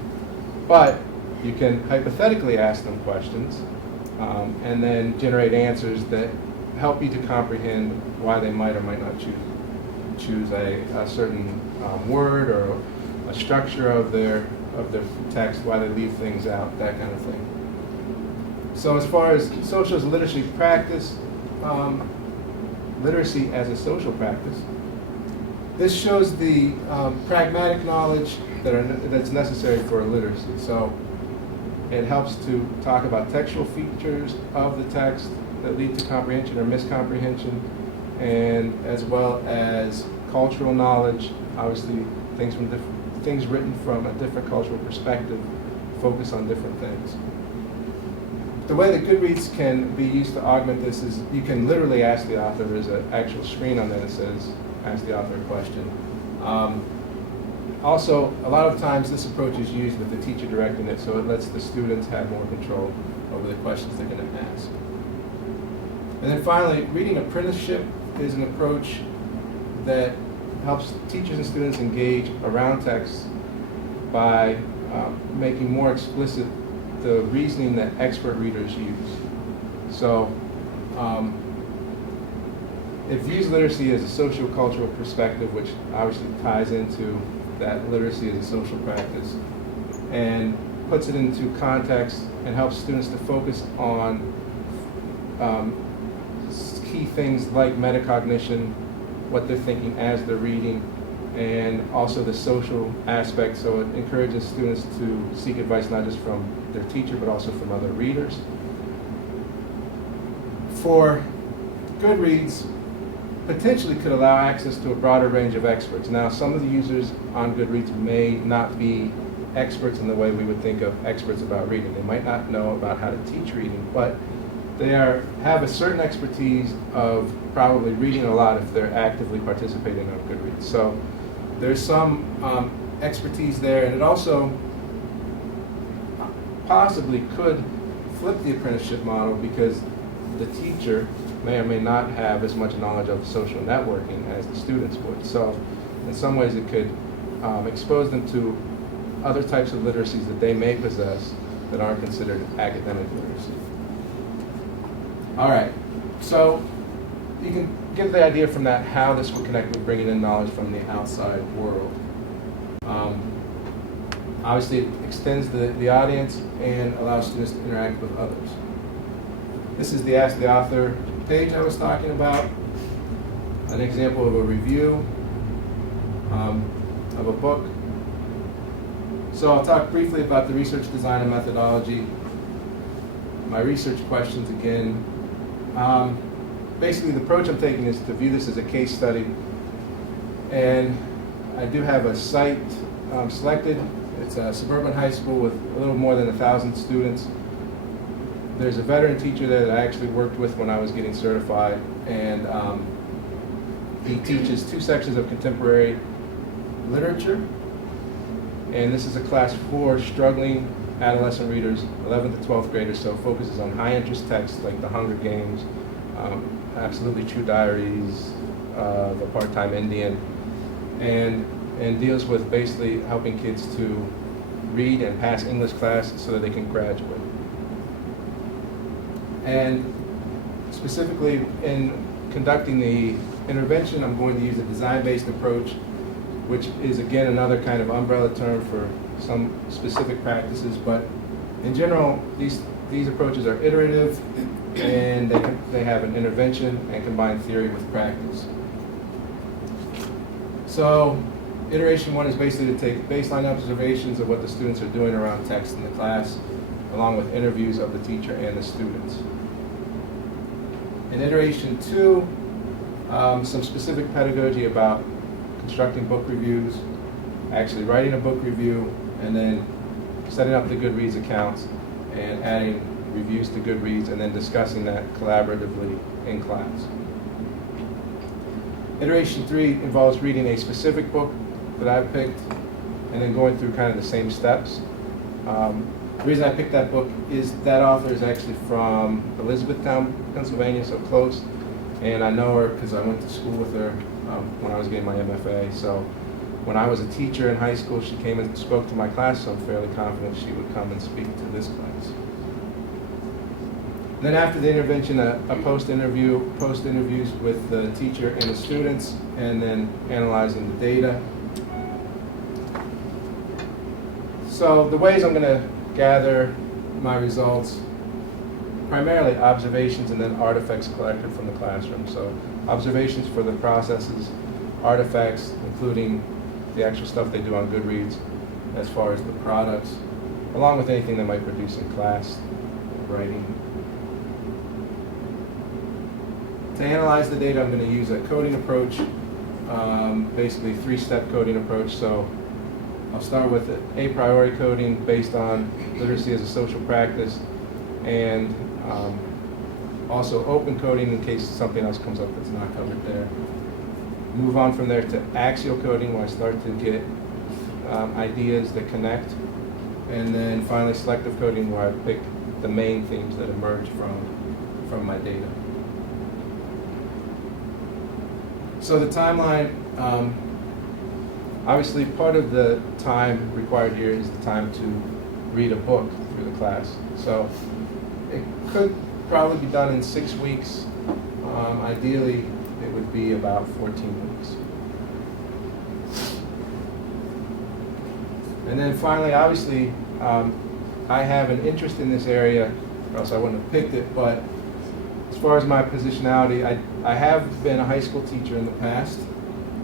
but you can hypothetically ask them questions and then generate answers that help you to comprehend why they might or might not choose a certain word or a structure of their text, why they leave things out, that kind of thing. So as far as social as literacy practice, literacy as a social practice, this shows the pragmatic knowledge that's necessary for literacy. So it helps to talk about textual features of the text that lead to comprehension or miscomprehension, and as well as cultural knowledge. Obviously, things written from a different cultural perspective focus on different things. The way that Goodreads can be used to augment this is you can literally ask the author. There's an actual screen on there that says, ask the author a question. Also, a lot of times this approach is used with the teacher directing it, so it lets the students have more control over the questions they're going to ask. And then finally, reading apprenticeship is an approach that helps teachers and students engage around text by making more explicit the reasoning that expert readers use. So it views literacy as a socio-cultural perspective, which obviously ties into that literacy as a social practice, and puts it into context and helps students to focus on key things like metacognition, what they're thinking as they're reading, and also the social aspect. So it encourages students to seek advice not just from their teacher, but also from other readers. For Goodreads, potentially could allow access to a broader range of experts. Now, some of the users on Goodreads may not be experts in the way we would think of experts about reading. They might not know about how to teach reading, but they have a certain expertise of probably reading a lot if they're actively participating on Goodreads. So there's some expertise there, and it also possibly could flip the apprenticeship model because the teacher may or may not have as much knowledge of social networking as the students would. So in some ways it could expose them to other types of literacies that they may possess that aren't considered academic literacy. All right, so you can get the idea from that how this will connect with bringing in knowledge from the outside world. Obviously, it extends the audience and allows students to interact with others. This is the Ask the Author page I was talking about, an example of a review of a book. So I'll talk briefly about the research design and methodology. My research questions again. Basically, the approach I'm taking is to view this as a case study. And I do have a site selected. It's a suburban high school with a little more than 1,000 students. There's a veteran teacher there that I actually worked with when I was getting certified. And he teaches 2 sections of contemporary literature. And this is a class for struggling adolescent readers, 11th to 12th graders, so it focuses on high interest texts like The Hunger Games, Absolutely True Diaries, The Part-Time Indian, and deals with basically helping kids to read and pass English class so that they can graduate. And specifically in conducting the intervention, I'm going to use a design-based approach, which is again another kind of umbrella term for some specific practices, but in general, these approaches are iterative, and they have an intervention and combine theory with practice. So, iteration 1 is basically to take baseline observations of what the students are doing around text in the class, along with interviews of the teacher and the students. In iteration 2, some specific pedagogy about constructing book reviews, actually writing a book review, and then setting up the Goodreads accounts and adding reviews to Goodreads and then discussing that collaboratively in class. Iteration 3 involves reading a specific book that I've picked and then going through kind of the same steps. The reason I picked that book is that author is actually from Elizabethtown, Pennsylvania, so close, and I know her because I went to school with her when I was getting my MFA. So when I was a teacher in high school, she came and spoke to my class, so I'm fairly confident she would come and speak to this class. Then after the intervention, a post-interviews with the teacher and the students, and then analyzing the data. So the ways I'm going to gather my results, primarily observations and then artifacts collected from the classroom. So observations for the processes, artifacts, including the actual stuff they do on Goodreads as far as the products, along with anything they might produce in class, writing. To analyze the data, I'm going to use a coding approach, basically 3-step coding approach. So I'll start with a priori coding based on literacy as a social practice, and also open coding in case something else comes up that's not covered there. Move on from there to axial coding, where I start to get ideas that connect, and then finally selective coding, where I pick the main themes that emerge from my data. So the timeline, Obviously, part of the time required here is the time to read a book through the class. So it could probably be done in 6 weeks. Ideally, it would be about 14 weeks. And then finally, obviously, I have an interest in this area, or else I wouldn't have picked it, but as far as my positionality, I have been a high school teacher in the past,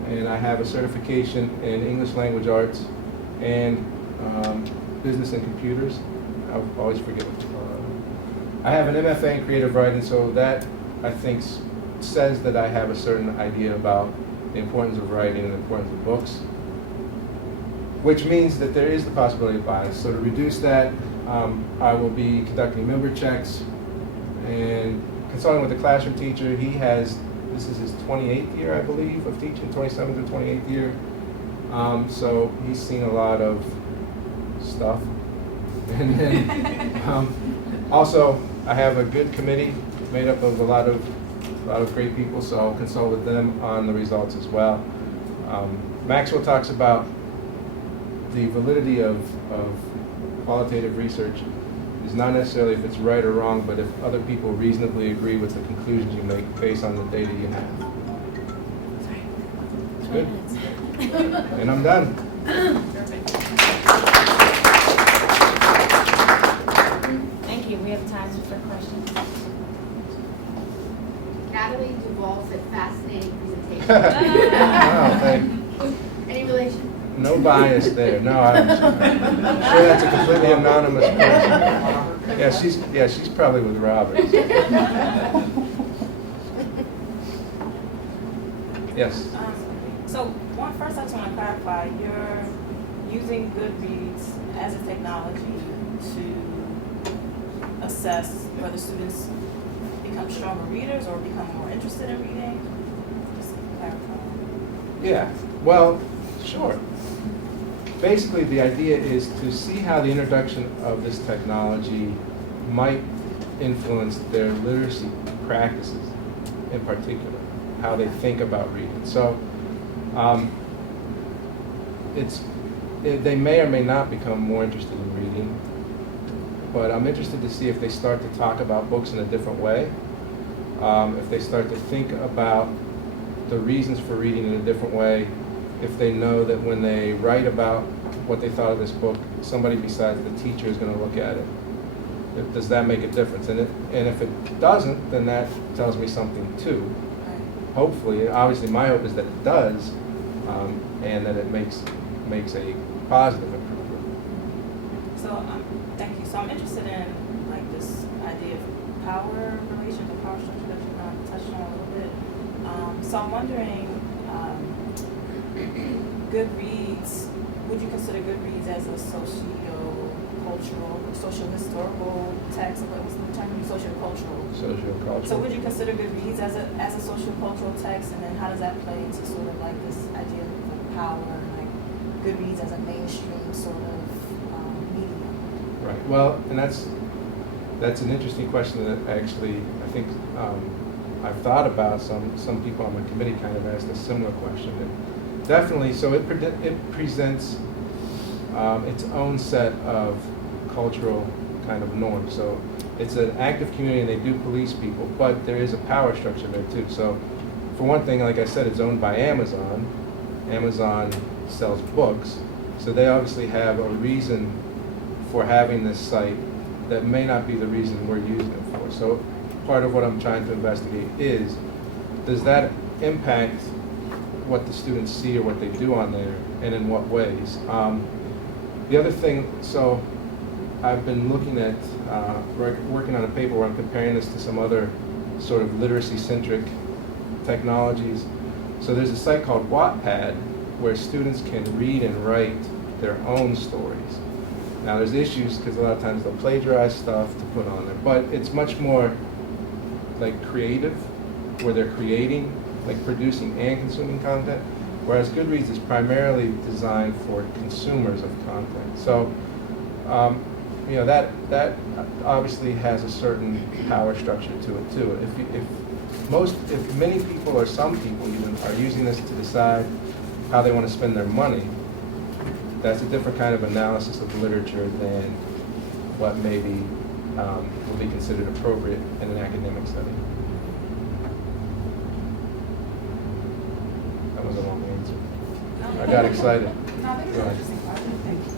and I have a certification in English language arts and business and computers. I always forget what I have an MFA in creative writing, so that I think says that I have a certain idea about the importance of writing and the importance of books, which means that there is the possibility of bias. So to reduce that, I will be conducting member checks and consulting with the classroom teacher. He has, this is his 28th year, I believe, of teaching, 27th or 28th year. So he's seen a lot of stuff. And then also, I have a good committee made up of a lot of great people, so I'll consult with them on the results as well. Maxwell talks about the validity of qualitative research is not necessarily if it's right or wrong, but if other people reasonably agree with the conclusions you make based on the data you have. It's good. And I'm done. Perfect. Thank you. We have time for questions. Natalie Duval said fascinating presentation. Wow, thank Any relation? No bias there. No, I'm sure that's a completely anonymous person. Yeah, she's probably with Robert. Yes. So first I just want to clarify, you're using Goodreads as a technology to assess whether students become stronger readers or become more interested in reading? Just clarify. Yeah. Well, sure. Basically, the idea is to see how the introduction of this technology might influence their literacy practices, in particular, how they think about reading. So, they may or may not become more interested in reading, but I'm interested to see if they start to talk about books in a different way, if they start to think about the reasons for reading in a different way, if they know that when they write about what they thought of this book, somebody besides the teacher is going to look at it. Does that make a difference? And if it doesn't, then that tells me something too. Hopefully, obviously my hope is that it does, and that it makes a positive improvement. So thank you. So I'm interested in like this idea of power relations, the power structure that you kind of touched on a little bit. So I'm wondering, Goodreads, would you consider Goodreads as a socio-cultural, social-historical text? What was the term? Socio-cultural. Socio-cultural. So would you consider Goodreads as a socio-cultural text, and then how does that play into sort of like this idea of like power, like Goodreads as a mainstream sort of medium? Right. Well, and that's an interesting question that actually I think I've thought about. Some people on my committee kind of asked a similar question. And definitely, so it presents its own set of cultural kind of norms. So it's an active community and they do police people, but there is a power structure there too. So for one thing, like I said, it's owned by Amazon. Amazon sells books, so they obviously have a reason for having this site that may not be the reason we're using it for. So part of what I'm trying to investigate is, does that impact what the students see or what they do on there, and in what ways? The other thing, so I've been looking at, working on a paper where I'm comparing this to some other sort of literacy-centric technologies. So there's a site called Wattpad where students can read and write their own stories. Now there's issues because a lot of times they'll plagiarize stuff to put on there, but it's much more like creative, where they're creating, like producing and consuming content, whereas Goodreads is primarily designed for consumers of content. So, that obviously has a certain power structure to it too. If many people or some people even are using this to decide how they want to spend their money, that's a different kind of analysis of literature than what maybe will be considered appropriate in an academic study. That was a long answer. I got excited. No, I think it's Go an ahead. interesting question. Thank you.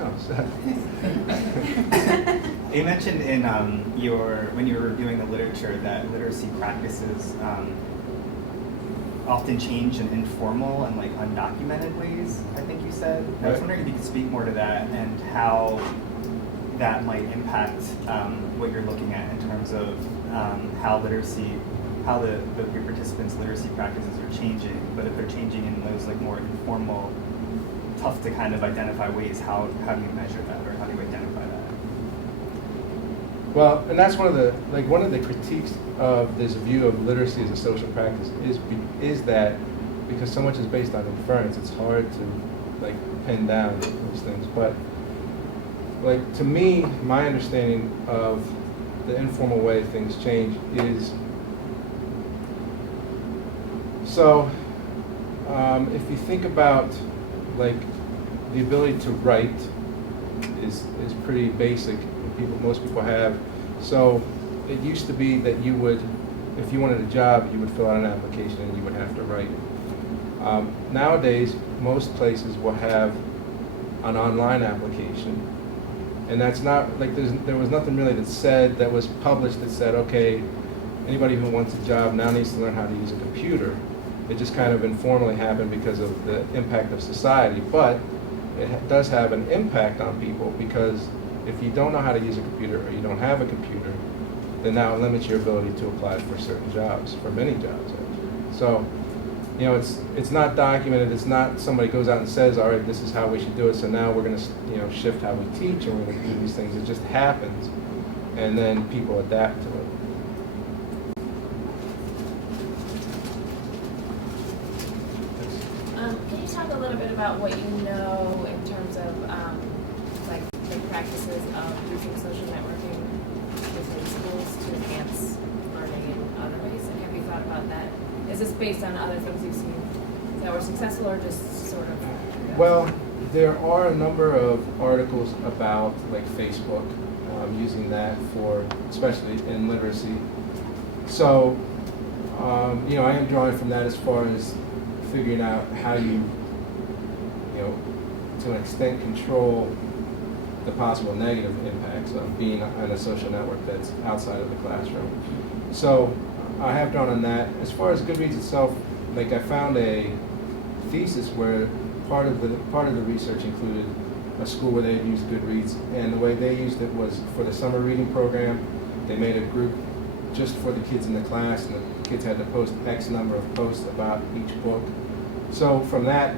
Oh, so- You mentioned in when you were reviewing the literature that literacy practices often change in informal and like undocumented ways, I think you said. I was Right. wondering if you could speak more to that and how that might impact what you're looking at in terms of how your participants' literacy practices are changing, but if they're changing in those like more informal, tough to kind of identify ways, how do you measure that or how do you identify that? Well, and that's one of the critiques of this view of literacy as a social practice is that because so much is based on inference, it's hard to like pin down those things. But like to me, my understanding of the informal way things change is so if you think about like the ability to write is pretty basic. Most people have. So it used to be that you would, if you wanted a job, you would fill out an application and you would have to write. Nowadays, most places will have an online application, and that's not like there was nothing really that was published that said, okay, anybody who wants a job now needs to learn how to use a computer. It just kind of informally happened because of the impact of society, but it does have an impact on people because if you don't know how to use a computer or you don't have a computer, then now it limits your ability to apply for certain jobs, for many jobs actually. So, you know, it's not documented. It's not somebody goes out and says, all right, this is how we should do it. So now we're going to shift how we teach and we're going to do these things. It just happens, and then people adapt to it. Can you talk a little bit about what you know in terms of like the practices of using social networking within schools to enhance learning in other ways? And have you thought about that? Is this based on other things you've seen that were successful, or just sort of? Well, there are a number of articles about like Facebook using that for, especially in literacy. So, I am drawing from that as far as figuring out how you to an extent control the possible negative impacts of being on a social network that's outside of the classroom. So I have drawn on that. As far as Goodreads itself, like I found a thesis where part of the research included a school where they had used Goodreads, and the way they used it was for the summer reading program. They made a group just for the kids in the class, and the kids had to post X number of posts about each book. So from that,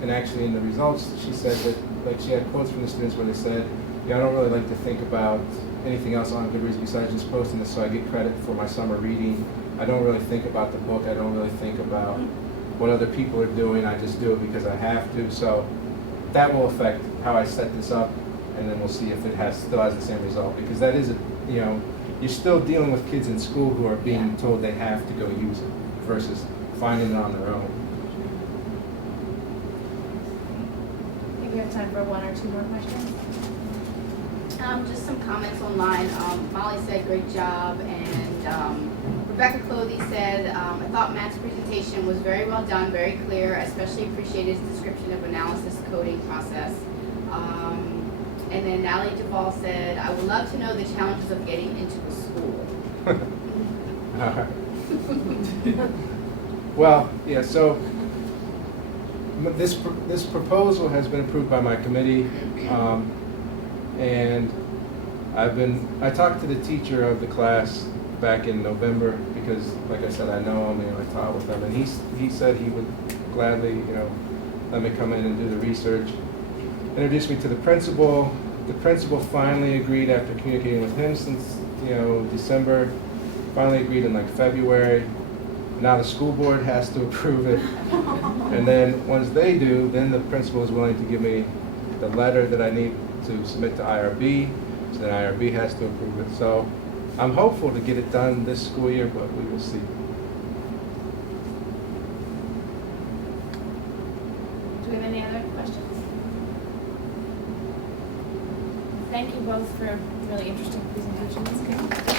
and actually in the results, she said that like she had quotes from the students where they said, "Yeah, I don't really like to think about anything else on Goodreads besides just posting this so I get credit for my summer reading. I don't really think about the book. I don't really think about what other people are doing. I just do it because I have to." So that will affect how I set this up, and then we'll see if it still has the same result, because that is you're still dealing with kids in school who are being told they have to go use it versus finding it on their own. I think we have time for one or two more questions. Just some comments online. Molly said, great job, and Rebecca Clothy said, I thought Matt's presentation was very well done, very clear. I especially appreciated his description of analysis coding process. And then Natalie Duval said, I would love to know the challenges of getting into the school. Well, yeah, so this proposal has been approved by my committee, and I talked to the teacher of the class back in November because, like I said, I know him and I taught with him, and he said he would gladly, let me come in and do the research. Introduced me to the principal. The principal finally agreed after communicating with him since December. Finally agreed in like February. Now the school board has to approve it, and then once they do, then the principal is willing to give me the letter that I need to submit to IRB. So then IRB has to approve it. So I'm hopeful to get it done this school year, but we will see. Do we have any other questions? Thank you both for really interesting presentations.